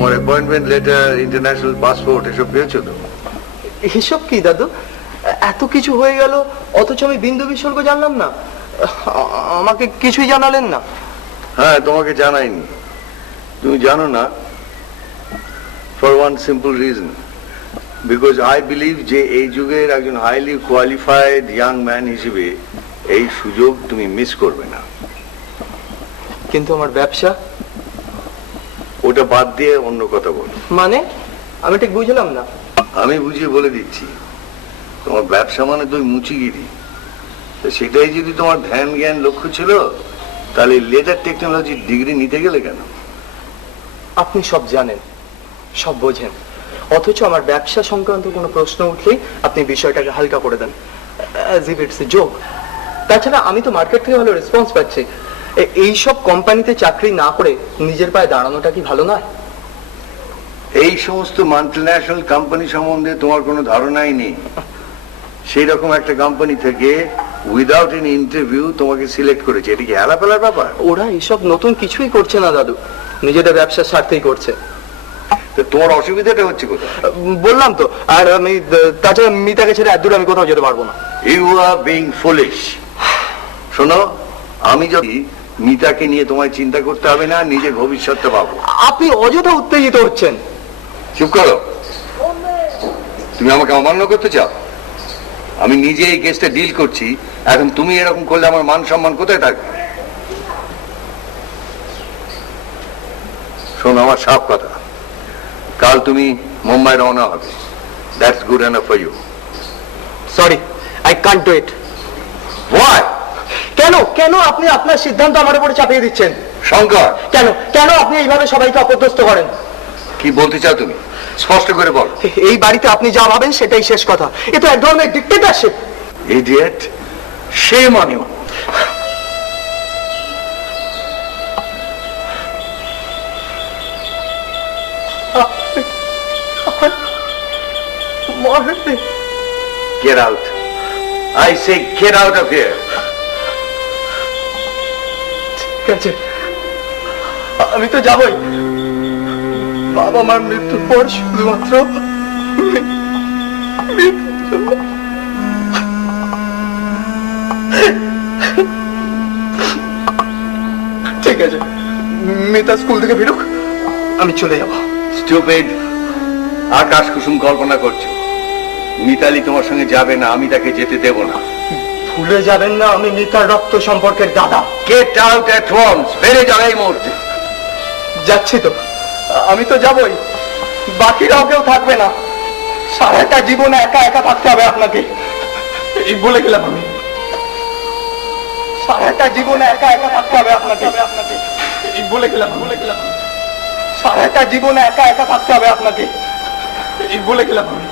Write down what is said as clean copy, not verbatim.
তোমার appointment letter, international passport এসব পেয়েছো তো? এসব কি দাদু? এত কিছু হয়ে গেল অথচ আমি বিন্দু বিসর্গ জানলাম না। আমাকে কিছুই জানালেন না? হ্যাঁ, তোমাকে জানাইনি। তুমি জানো না, for one simple reason, because I believe যে এই যুগের একজন হাইলি কোয়ালিফাইড ইয়াং ম্যান হিসেবে এই সুযোগ তুমি মিস করবে না। কিন্তু আমার ব্যবসা? ওটা বাদ দিয়ে অন্য কথা বলো। মানে আমি ঠিক বুঝলাম না। আমি বুঝিয়ে বলে দিচ্ছি, তোমার ব্যবসা মানে তুই মুচিগিরি। সেটাই যদি তোমার ধ্যান জ্ঞান লক্ষ্য ছিল, তাহলে লেজার টেকনোলজির ডিগ্রি নিতে গেলে কেন? আপনি সব জানেন, সব বোঝেন, অথচ আমার ব্যবসা সংক্রান্ত কোনো প্রশ্ন উঠলেই আপনি বিষয়টাকে হালকা করে দেন, as if it's a joke। তাছাড়া আমি তো মার্কেট থেকে ভালো রেসপন্স পাচ্ছি। এইসব কোম্পানিতে চাকরি না করে নিজের পায়ে দাঁড়ানোটা কি ভালো নয়? এই সমস্ত মাল্টিন্যাশনাল কোম্পানি সম্বন্ধে তোমার কোনো ধারণাই নেই। সেই রকম একটা কোম্পানি থেকে উইদাউট এনি ইন্টারভিউ তোমাকে সিলেক্ট করেছে, এটা কি হেলাফেলার ব্যাপার? ওরা এইসব নতুন কিছুই করছে না দাদু, নিজেদের ব্যবসার স্বার্থেই করছে। তোমার অসুবিধাটা হচ্ছে কোথায়? বললাম তো, আর আমি তাছাড়া মিতাকে ছেড়ে এত দূর আমি কোথাও যেতে পারবো না। You are being foolish. শোনো, আমি যদি মিতাকে নিয়ে তোমায় চিন্তা করতে হবে না, নিজের ভবিষ্যৎটা পাবো। আপনি অযথা উত্তেজিত হচ্ছেন। চুপ করো। তুমি আমাকে অমান্য করতে চাও? আমি নিজে এই কেসটা ডিল করছি, এখন তুমি এরকম করলে আমার মান সম্মান কোথায় থাকবে? শোনো, আমার সাফ কথা, কাল তুমি মুম্বাই রওনা হবে। That's good enough for you. Sorry, I can't do it. Why? কেন কেন আপনি আপনার সিদ্ধান্ত আমার উপরে চাপিয়ে দিচ্ছেন? শঙ্কর, কেন কেন আপনি এইভাবে সবাইকে অপদস্থ করেন? কি বলতে চাও তুমি? স্পষ্ট করে বল। এই বাড়িতে আপনি যা ভাবেন সেটাই শেষ কথা। এ তো এক ধরনের dictatorship. Idiot, shame on you. Get out. I say get out of here. ঠিক আছে, আমি তো যাবই। বাবা মার মৃত্যুর পর শুধুমাত্র ঠিক আছে, মিতা স্কুল থেকে ফিরুক, আমি চলে যাব। Stupid, আকাশ কুসুম কল্পনা করছো। মিতালি তোমার সঙ্গে যাবে না, আমি তাকে যেতে দেব না। ভুলে যাবেন না আমি মিতার রক্ত সম্পর্কের দাদা। Get out at once. বেড়ে যাবে এই মুহূর্তে। যাচ্ছি তো, আমি তো যাবই, বাকিরাও কেউ থাকবে না। সারাটা জীবনে একা একা থাকতে হবে আপনাকে, এই বলে গেলাম আমি। সারাটা জীবনে একা একা থাকতে হবে আপনাকে, এই বলে গেলাম। সারাটা জীবনে একা একা থাকতে হবে আপনাকে, এই বলে গেলাম আমি।